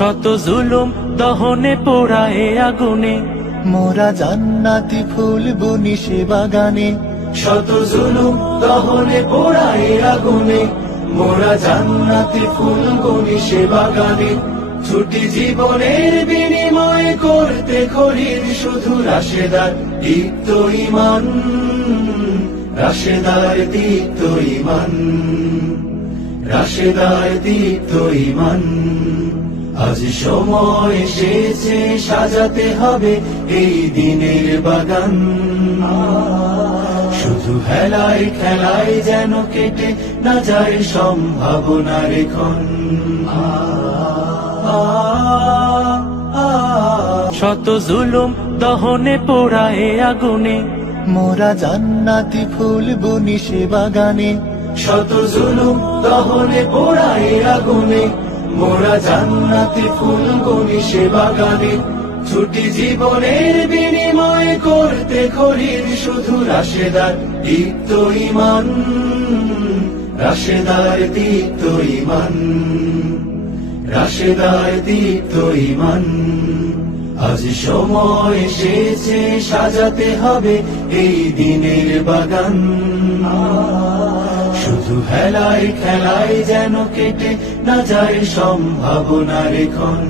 শত জুলুম দহনে পোড়ায় আগুনে, মোরা জান্নাতি ফুল বুনি সে বাগানে। শত জুলুম দহনে পোড়ায় আগুনে, মোরা জান্নাতি ফুল বুনি সে বাগানে। ছুটি জীবনের বিনিময় করতে খরিদ শুধু রাশেদার দীপ্ত ঈমান, রাশেদার দীপ্ত ঈমান, রাশেদার দীপ্ত ঈমান। আজ সময় এসেছে সাজাতে হবে এই দিনের বাগান, শুধু হেলায় খেলায় যেন কেটে না যায় সম্ভাবনার ক্ষণ। শত জুলুম দহনে পোড়ায় আগুনে, মোরা জান্নাতি ফুল বুনি সে বাগানে। শত জুলুম দহনে পোড়ায় আগুনে, মোরা জান্নাতি ফুল বুনি সে বাগানে। ছুটি জীবনের বিনিময় করতে খরিদ শুধু রাশেদার দীপ্ত ঈমান, রাশেদার দীপ্ত ঈমান, রাশেদার দীপ্ত ঈমান। আজ সময় এসেছে সাজাতে হবে এই দিনের বাগান, শুধু হেলায় খেলায় যেন কেটে না যায় সম্ভাবনার ক্ষণ।